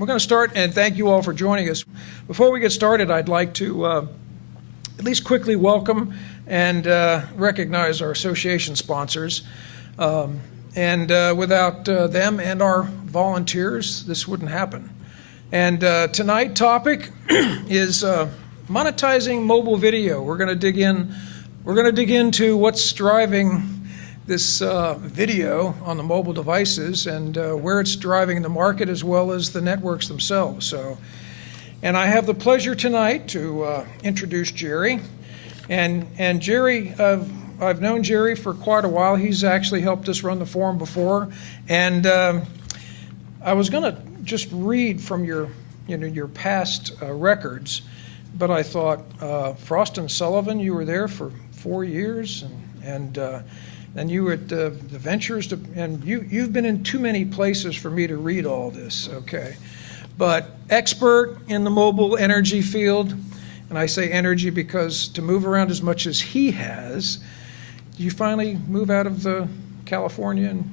We're going to start, and thank you all for joining us. Before we get started, I'd like to at least quickly welcome and recognize our association sponsors. Without them and our volunteers, this wouldn't happen. And tonight's topic is monetizing mobile video. We're going to dig into what's driving this video on the mobile devices and where it's driving the market as well as the networks themselves. And I have the pleasure tonight to introduce Gerry. And Gerry, I've known Gerry for quite a while. He's actually helped us run the forum before. And I was going to just read from your past records, but I thought Frost and Sullivan, you were there for 4 years, and then you were at the Ventures, and you've been in too many places for me to read all this, okay? But expert in the mobile energy field, and I say energy because to move around as much as he has, you finally move out of California and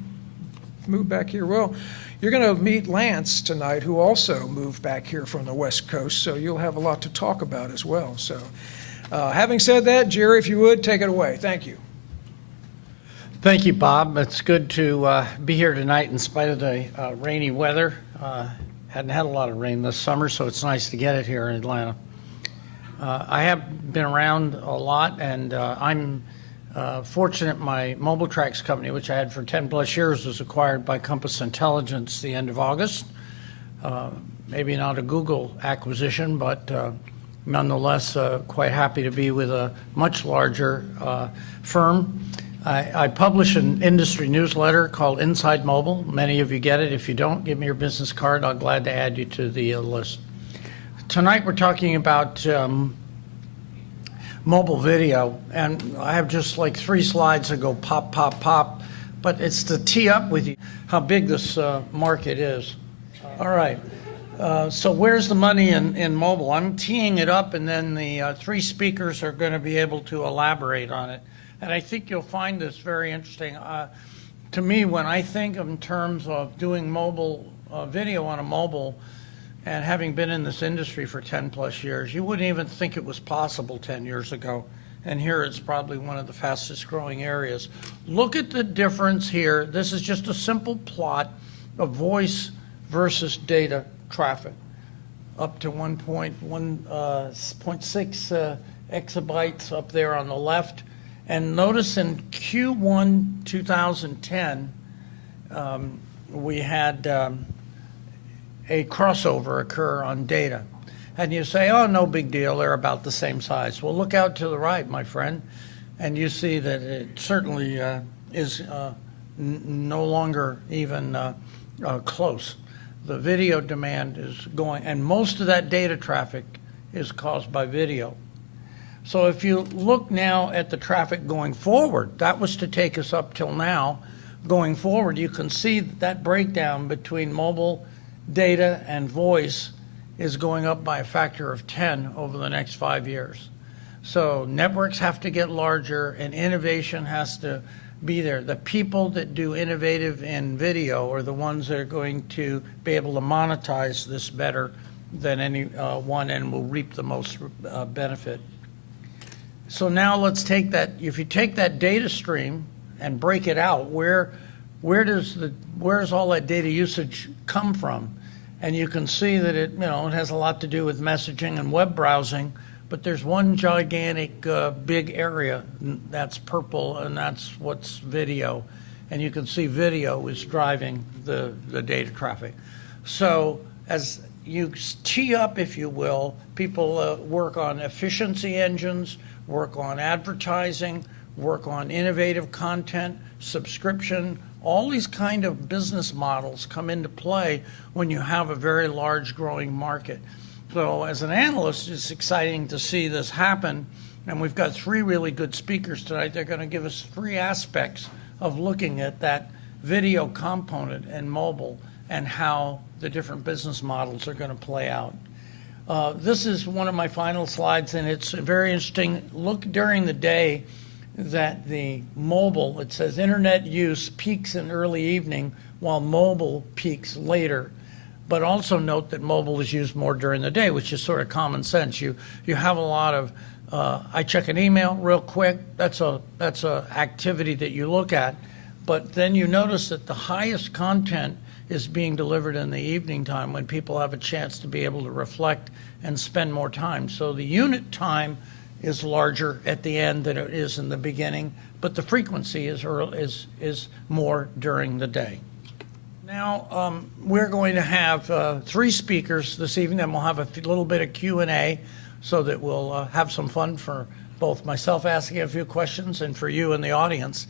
move back here. Well, you're going to meet Lance tonight, who also moved back here from the West Coast, so you'll have a lot to talk about as well. So having said that, Gerry, if you would, take it away. Thank you. Thank you, Bob. It's good to be here tonight in spite of the rainy weather. Hadn't had a lot of rain this summer, so it's nice to get it here in Atlanta. I have been around a lot, and I'm fortunate my Mobile Tracks company, which I had for 10 plus years, was acquired by Compass Intelligence the end of August. Maybe not a Google acquisition, but nonetheless quite happy to be with a much larger firm. I publish an industry newsletter called Inside Mobile. Many of you get it. If you don't, give me your business card. I'll glad to add you to the list. Tonight we're talking about mobile video, and I have just like 3 slides that go pop, pop, pop, but it's to tee up with you how big this market is. All right, so where's the money in mobile? I'm teeing it up, and then the 3 speakers are going to be able to elaborate on it. And I think you'll find this very interesting. To me, when I think in terms of doing mobile video on a mobile, and having been in this industry for 10 plus years, you wouldn't even think it was possible 10 years ago. And here it's probably one of the fastest growing areas. Look at the difference here. This is just a simple plot of voice versus data traffic, up to 1.6 exabytes up there on the left. And notice in Q1 2010, we had a crossover occur on data. And you say, oh, no big deal, they're about the same size. Well, look out to the right, my friend, and you see that it certainly is no longer even close. The video demand is going, and most of that data traffic is caused by video. So if you look now at the traffic going forward, that was to take us up till now. Going forward, you can see that breakdown between mobile data and voice is going up by a factor of 10 over the next 5 years. So networks have to get larger and innovation has to be there. The people that do innovative in video are the ones that are going to be able to monetize this better than any one and will reap the most benefit. So now let's take that, if you take that data stream and break it out, where's all that data usage come from? And you can see that it has a lot to do with messaging and web browsing, but there's one gigantic big area that's purple, and that's what's video. And you can see video is driving the data traffic. So as you tee up, if you will, people work on efficiency engines, work on advertising, work on innovative content, subscription. All these kind of business models come into play when you have a very large growing market. So as an analyst, it's exciting to see this happen. And we've got 3 really good speakers tonight. They're going to give us 3 aspects of looking at that video component and mobile and how the different business models are going to play out. This is one of my final slides, and it's very interesting. Look during the day that the mobile, it says internet use peaks in early evening while mobile peaks later. But also note that mobile is used more during the day, which is sort of common sense. You have a lot of, I check an email real quick. That's a activity that you look at. But then you notice that the highest content is being delivered in the evening time when people have a chance to be able to reflect and spend more time. So the unit time is larger at the end than it is in the beginning, but the frequency is more during the day. Now, we're going to have 3 speakers this evening, and we'll have a little bit of Q&A so that we'll have some fun for both myself asking a few questions and for you in the audience.